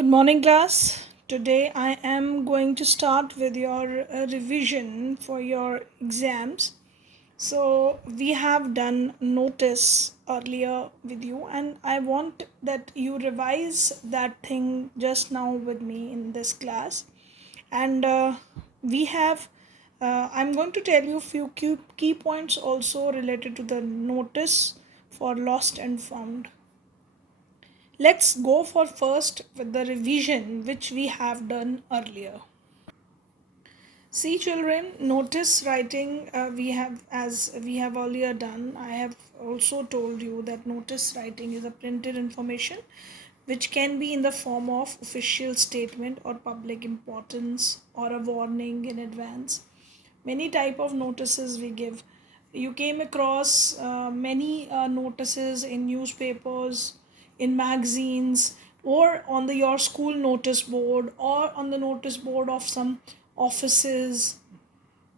Good morning, class. Today I am going to start with your revision for your exams. So, we have done notice earlier with you, and I want that you revise that thing just now with me in this class. And we have, I'm going to tell you a few key points also related to the notice for lost and found. Let's go for first with the revision which we have done earlier. See children, notice writing we have earlier done. I have also told you that notice writing is a printed information which can be in the form of official statement or public importance or a warning in advance. Many type of notices we give. You came across many notices in newspapers, in magazines, or on your school notice board, or on the notice board of some offices,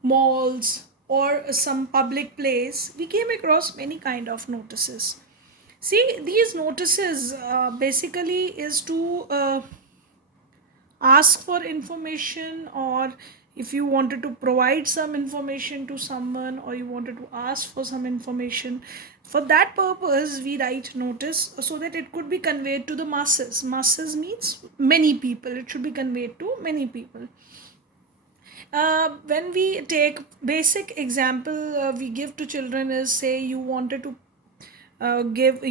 malls, or some public place. We came across many kind of notices. See, these notices basically is to ask for information, or if you wanted to provide some information to someone, or you wanted to ask for some information, for that purpose we write notice so that it could be conveyed to the masses means many people, it should be conveyed to many people. When we take basic example we give to children is, say you wanted to give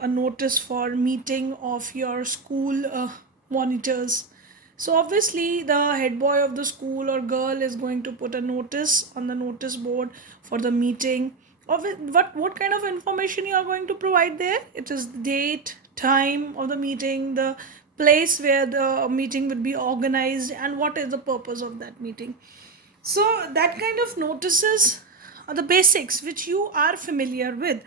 a notice for meeting of your school monitors. So obviously the head boy of the school or girl is going to put a notice on the notice board for the meeting of it. What kind of information you are going to provide there? It is the date, time of the meeting, the place where the meeting would be organized, and what is the purpose of that meeting. So that kind of notices are the basics which you are familiar with.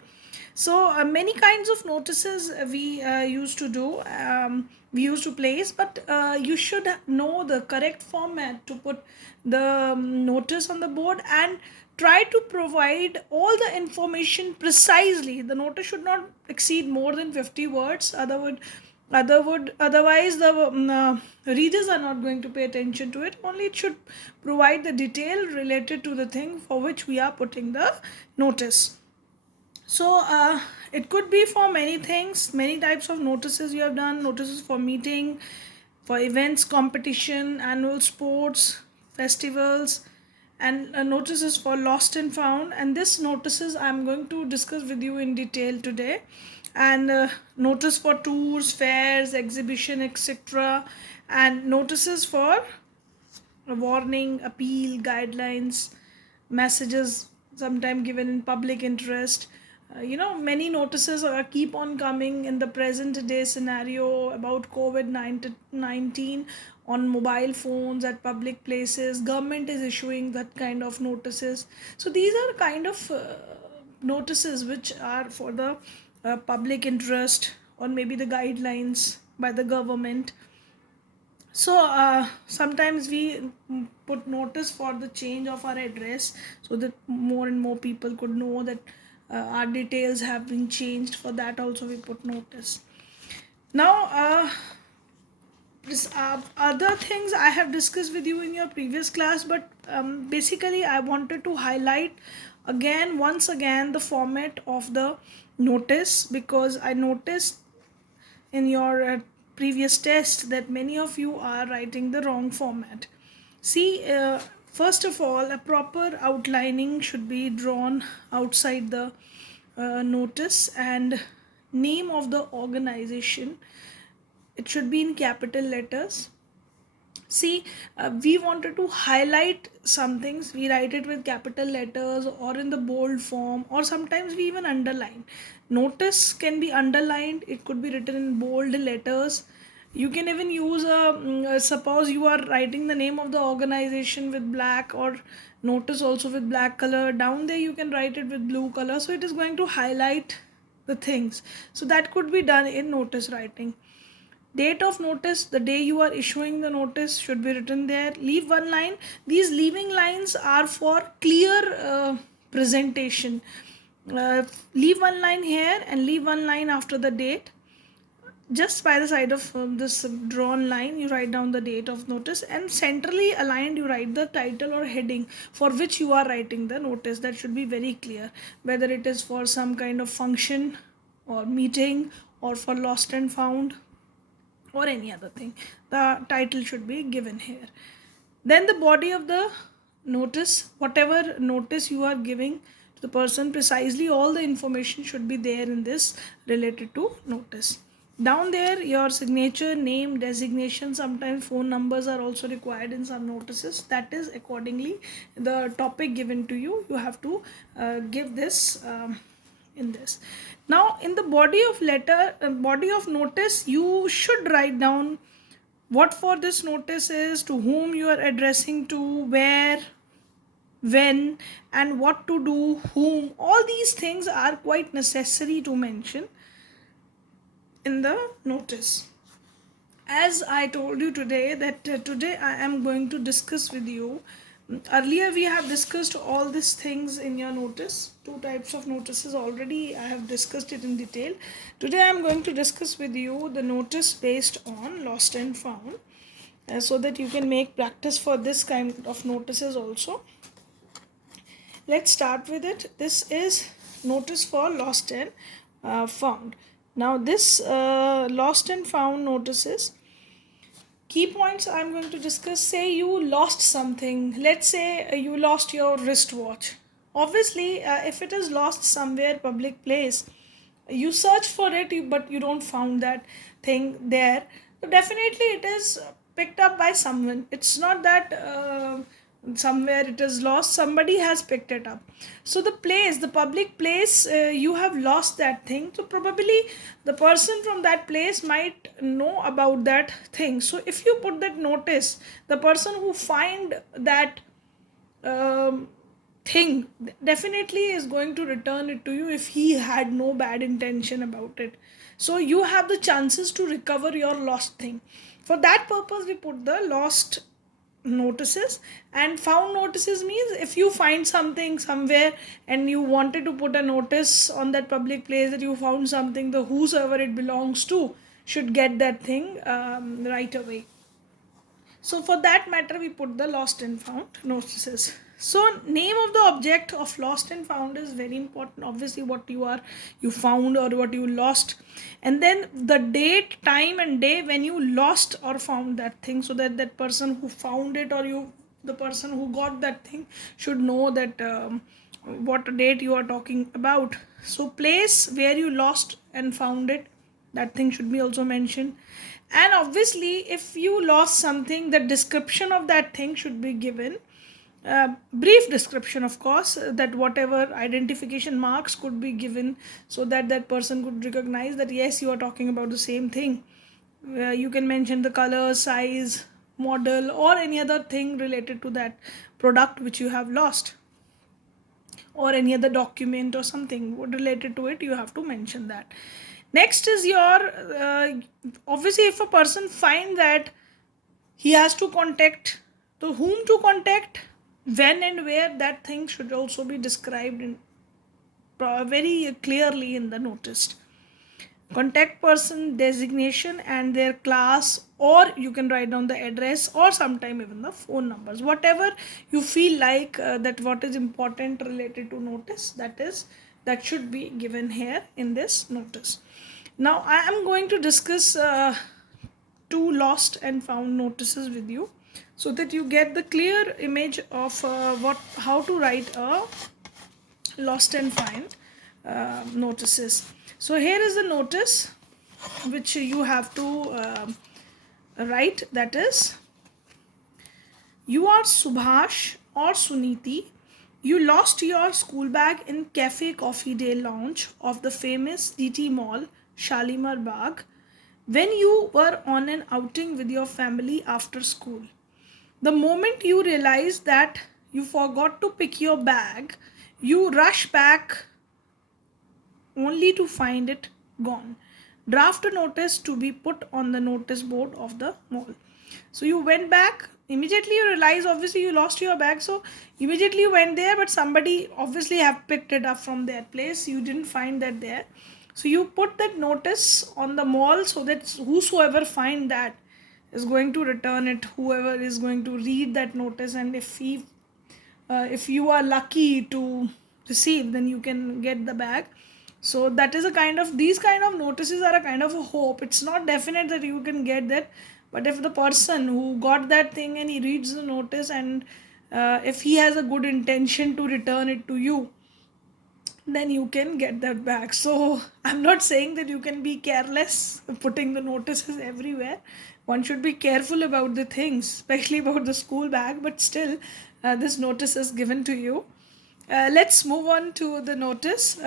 So many kinds of notices we used to do, we used to place, but you should know the correct format to put the notice on the board, and try to provide all the information precisely. The notice should not exceed more than 50 words, otherwise the readers are not going to pay attention to it. Only it should provide the detail related to the thing for which we are putting the notice. So it could be for many things, many types of notices you have done. Notices for meeting, for events, competition, annual sports, festivals, and notices for lost and found. And this notices I'm going to discuss with you in detail today. And notice for tours, fairs, exhibition, etc. And notices for a warning, appeal, guidelines, messages sometime given in public interest. Many notices keep on coming in the present day scenario about COVID-19 on mobile phones at public places. Government is issuing that kind of notices. So these are kind of notices which are for the public interest, or maybe the guidelines by the government. So sometimes we put notice for the change of our address so that more and more people could know that our details have been changed. For that also we put notice. Now this other things I have discussed with you in your previous class, but basically I wanted to highlight once again the format of the notice, because I noticed in your previous test that many of you are writing the wrong format. See, first of all, a proper outlining should be drawn outside the notice, and name of the organization, it should be in capital letters. See, we wanted to highlight some things, we write it with capital letters or in the bold form, or sometimes we even underline. Notice can be underlined, it could be written in bold letters. You can even use suppose you are writing the name of the organization with black, or notice also with black color, down there you can write it with blue color, so it is going to highlight the things. So that could be done in notice writing. Date of notice, the day you are issuing the notice, should be written there. Leave one line. These leaving lines are for clear presentation. Leave one line here and leave one line after the date. just by the side of this drawn line, you write down the date of notice, and centrally aligned you write the title or heading for which you are writing the notice. That should be very clear, whether it is for some kind of function or meeting, or for lost and found, or any other thing. The title should be given here. Then the body of the notice, whatever notice you are giving to the person, precisely all the information should be there in this related to notice. Down there, your signature, name, designation, sometimes phone numbers are also required in some notices. That is accordingly the topic given to you. You have to give this in this. Now, in the body of letter, body of notice, you should write down what for this notice is, to whom you are addressing to, where, when, and what to do, whom. All these things are quite necessary to mention in the notice. As I told you today, that today I am going to discuss with you. Earlier we have discussed all these things in your notice. Two types of notices already I have discussed it in detail. Today I am going to discuss with you the notice based on lost and found, so that you can make practice for this kind of notices also. Let's start with it. This is notice for lost and found. Now this lost and found notices, key points I'm going to discuss. Say you lost something. Let's say you lost your wristwatch. Obviously, if it is lost somewhere public place, you search for it, but you don't found that thing there. So definitely it is picked up by someone. It's not that somewhere it is lost, somebody has picked it up. So the place, the public place, you have lost that thing, so probably the person from that place might know about that thing. So if you put that notice, the person who find that um, thing definitely is going to return it to you if he had no bad intention about it. So you have the chances to recover your lost thing. For that purpose we put the lost notices. And found notices means if you find something somewhere and you wanted to put a notice on that public place that you found something, the whosoever it belongs to should get that thing right away. So for that matter we put the lost and found notices. So name of the object of lost and found is very important. Obviously what you found or what you lost, and then the date, time and day when you lost or found that thing, so that that person who found it, or the person who got that thing should know that what date you are talking about. So place where you lost and found it, that thing should be also mentioned. And obviously if you lost something, the description of that thing should be given. Brief description, of course, that whatever identification marks could be given, so that that person could recognize that yes, you are talking about the same thing. You can mention the color, size, model, or any other thing related to that product which you have lost, or any other document or something related to it. You have to mention that. Next is your obviously if a person find that, he has to contact, to whom to contact, when and where, that thing should also be described in very clearly in the notice. Contact person, designation, and their class, or you can write down the address, or sometime even the phone numbers, whatever you feel like that what is important related to notice, that should be given here in this notice. Now I am going to discuss two lost and found notices with you, so that you get the clear image of how to write a lost and find notices. So here is the notice which you have to write, that is, you are Subhash or Suniti. You lost your school bag in Cafe Coffee Day lounge of the famous DT Mall, Shalimar Bagh, when you were on an outing with your family after school. The moment you realize that you forgot to pick your bag, you rush back only to find it gone. Draft a notice to be put on the notice board of the mall. So you went back, immediately you realize obviously you lost your bag, so immediately you went there, but somebody obviously have picked it up from their place, you didn't find that there. So you put that notice on the mall so that whosoever find that is going to return it, whoever is going to read that notice, and if you are lucky to receive, then you can get the bag. So that is a kind of, these kind of notices are a kind of a hope. It's not definite that you can get that, but if the person who got that thing and he reads the notice, and if he has a good intention to return it to you, then you can get that back. So I'm not saying that you can be careless putting the notices everywhere. One should be careful about the things, especially about the school bag, but still, this notice is given to you. Let's move on to the notice.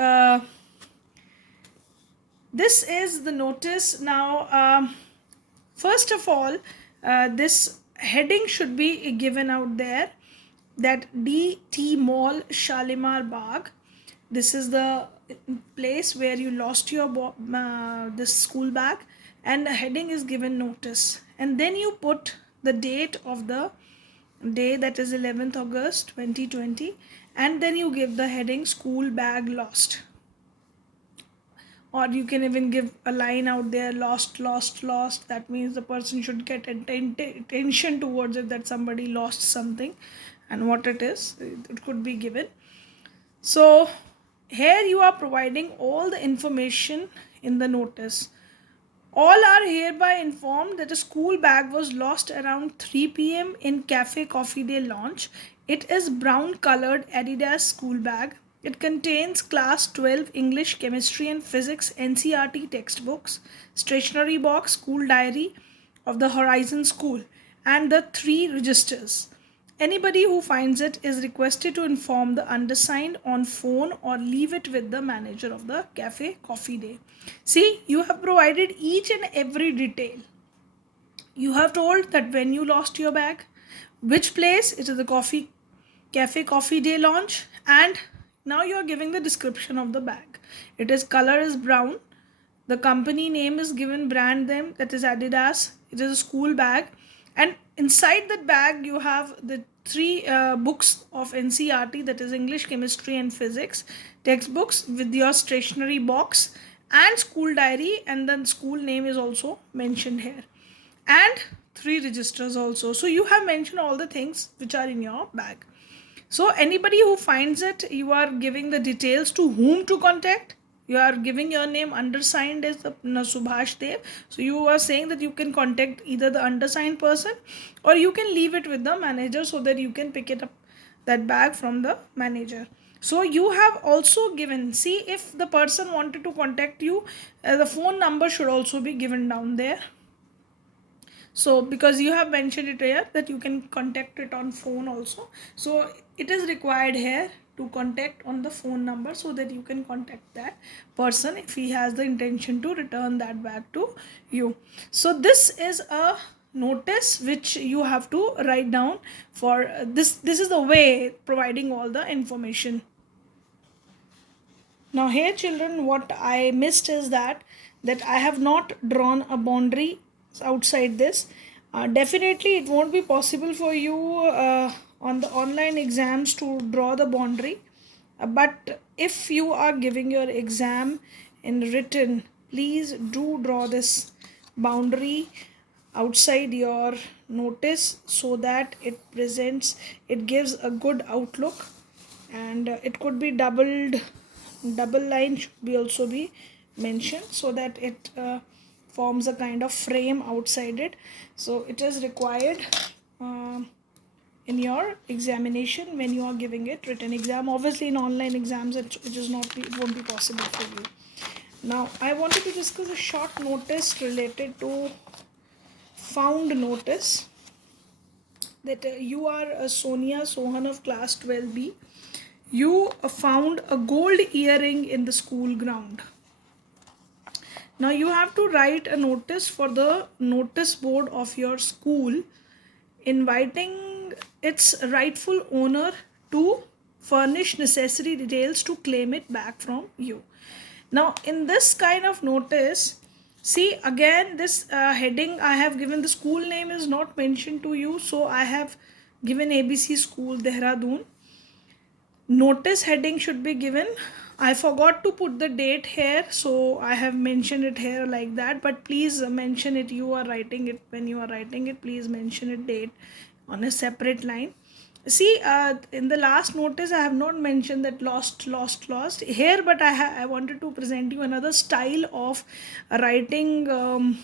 This is the notice. Now, first of all, this heading should be given out there, that DT Mall Shalimar Bagh. This is the place where you lost your this school bag, and the heading is given notice. And then you put the date of the day, that is 11th August 2020, and then you give the heading school bag lost. Or you can even give a line out there, lost, lost, lost. That means the person should get attention towards it, that somebody lost something, and what it is, it could be given. So here you are providing all the information in the notice. All are hereby informed that a school bag was lost around 3 p.m. in Cafe Coffee Day launch. It is brown colored Adidas school bag. It contains class 12 English, chemistry and physics NCERT textbooks, stationery box, school diary of the Horizon School, and the 3 registers. Anybody who finds it is requested to inform the undersigned on phone or leave it with the manager of the Cafe Coffee Day. See, you have provided each and every detail. You have told that when you lost your bag, which place, it is the Cafe Coffee Day launch, and now you are giving the description of the bag. It is color is brown. The company name is given, brand name, that is Adidas. It is a school bag, and inside that bag you have the 3 books of NCERT, that is English, chemistry and physics textbooks, with your stationery box and school diary, and then school name is also mentioned here, and 3 registers also. So you have mentioned all the things which are in your bag. So anybody who finds it, you are giving the details to whom to contact. You are giving your name, undersigned as the Subhash Dev. So you are saying that you can contact either the undersigned person, or you can leave it with the manager so that you can pick it up, that bag, from the manager. So you have also given, see, if the person wanted to contact you, the phone number should also be given down there. So because you have mentioned it here that you can contact it on phone also, so it is required here to contact on the phone number so that you can contact that person if he has the intention to return that back to you. So this is a notice which you have to write down for this is the way providing all the information. Now here children, what I missed is that I have not drawn a boundary outside this. Definitely it won't be possible for you on the online exams to draw the boundary. But if you are giving your exam in written, please do draw this boundary outside your notice so that it gives a good outlook, and it could be double line should be also be mentioned so that it forms a kind of frame outside it. So it is required in your examination when you are giving it written exam. Obviously in online exams it won't be possible for you. Now I wanted to discuss a short notice related to found notice, that you are Sonia Sohan of class 12B. You found a gold earring in the school ground. Now you have to write a notice for the notice board of your school, inviting its rightful owner to furnish necessary details to claim it back from you. Now in this kind of notice, see again this heading I have given, the school name is not mentioned to you, so I have given ABC School Dehradun. Notice heading should be given I forgot to put the date here, so I have mentioned it here like that. But please mention it. You are writing it when you are writing it. Please mention it date on a separate line. See, in the last notice, I have not mentioned that lost here, but I wanted to present you another style of writing.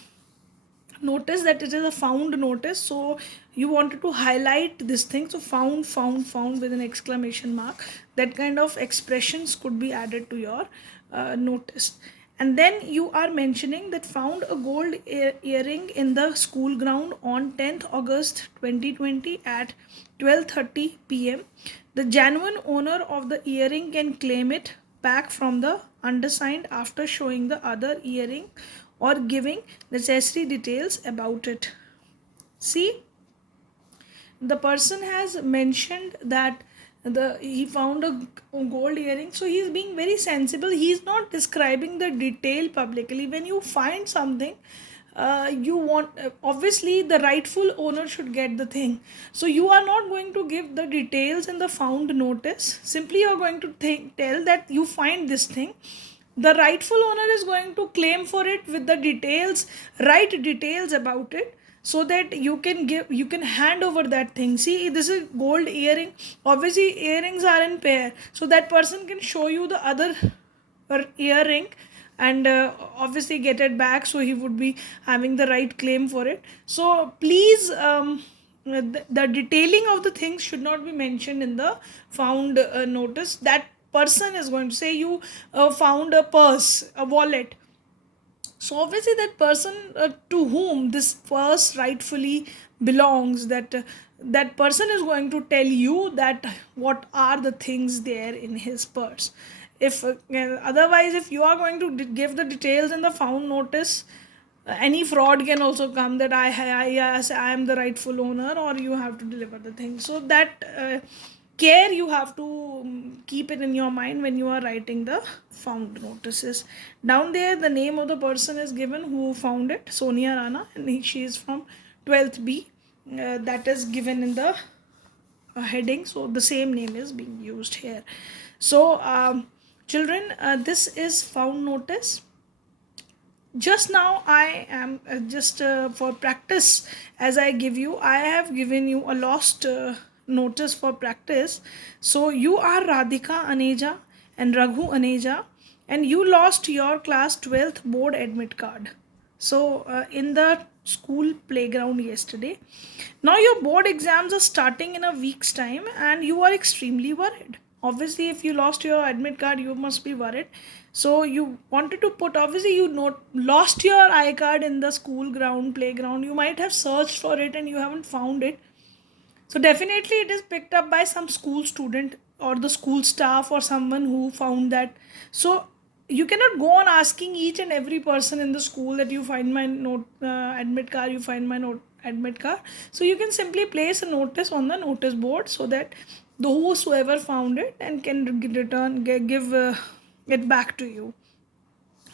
Notice that it is a found notice, so you wanted to highlight this thing, so found with an exclamation mark. That kind of expressions could be added to your notice. And then you are mentioning that found a gold earring in the school ground on 10th August 2020 at 12:30 p.m. The genuine owner of the earring can claim it back from the undersigned after showing the other earring or giving necessary details about it. See, the person has mentioned that he found a gold earring, so he is being very sensible. He is not describing the detail publicly. When you find something, you want obviously the rightful owner should get the thing, so you are not going to give the details in the found notice. Simply you are going to tell that you find this thing. The rightful owner is going to claim for it with the details, write details about it, so that you can hand over that thing. See, this is gold earring. Obviously earrings are in pair, so that person can show you the other earring and obviously get it back, so he would be having the right claim for it. So please, the detailing of the things should not be mentioned in the found notice. That person is going to say you found a purse, a wallet, so obviously that person to whom this purse rightfully belongs, that person is going to tell you that what are the things there in his purse. If otherwise, if you are going to give the details in the found notice, any fraud can also come, that yes, I am the rightful owner, or you have to deliver the thing. So that care you have to keep it in your mind when you are writing the found notices. Down there the name of the person is given who found it, Sonia Rana, and she is from 12th B. That is given in the heading, so the same name is being used here. So children, this is found notice. Just now I am just for practice, as I give you, I have given you a lost notice for practice. So you are Radhika Aneja and Raghu Aneja, and you lost your class 12th board admit card, so in the school playground yesterday. Now your board exams are starting in a week's time and you are extremely worried. Obviously if you lost your admit card, you must be worried. So you wanted to put, obviously you lost your iCard in the school ground playground. You might have searched for it and you haven't found it, so definitely it is picked up by some school student or the school staff or someone who found that. So you cannot go on asking each and every person in the school that you find my admit card, you find my admit card. So you can simply place a notice on the notice board, so that those whoever found it and can give it back to you.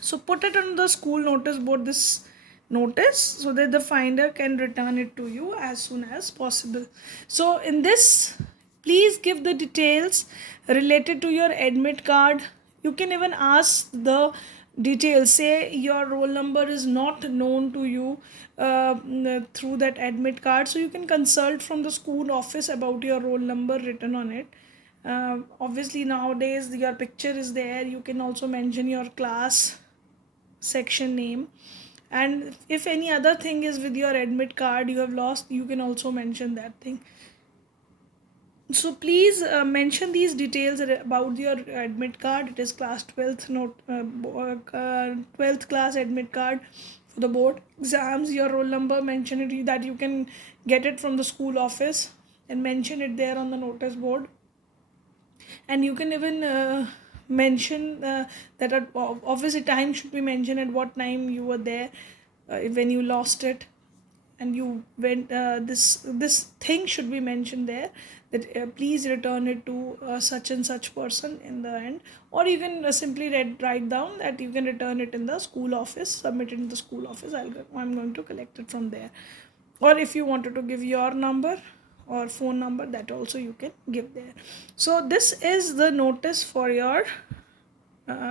So put it on the school notice board, this notice, so that the finder can return it to you as soon as possible. So in this, please give the details related to your admit card. You can even ask the details. Say your roll number is not known to you through that admit card, so you can consult from the school office about your roll number written on it. Obviously nowadays your picture is there. You can also mention your class section name, and if any other thing is with your admit card you have lost, you can also mention that thing. So please mention these details about your admit card. It is class 12th 12th class admit card for the board exams. Your roll number, mention it, that you can get it from the school office, and mention it there on the notice board. And you can even mention that obviously time should be mentioned, at what time you were there when you lost it, and you went this thing should be mentioned there, that please return it to such and such person in the end. Or you can simply write down that you can return it in the school office, submit it in the school office. I'm going to collect it from there. Or if you wanted to give your number or phone number, that also you can give there. So this is the notice for your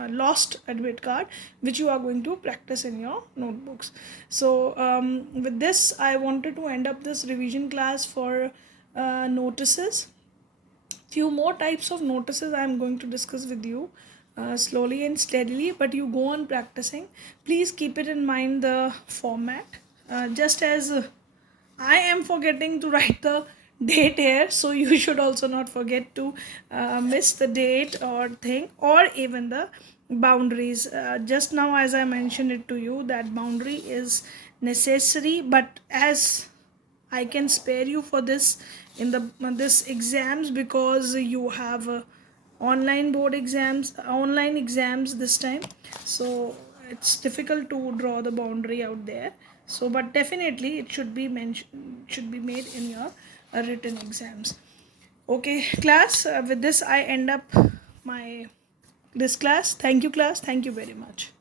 lost admit card, which you are going to practice in your notebooks. So with this, I wanted to end up this revision class for notices. Few more types of notices I am going to discuss with you slowly and steadily, but you go on practicing. Please keep it in mind the format. Just as I am forgetting to write the date here, so you should also not forget to miss the date or thing, or even the boundaries. Just now, as I mentioned it to you, that boundary is necessary, but as I can spare you for this in the this exams, because you have online exams this time. So it's difficult to draw the boundary out there. So, but definitely it should be mentioned, should be made in your written exams. Okay, class. With this, I end up my this class. Thank you, class. Thank you very much.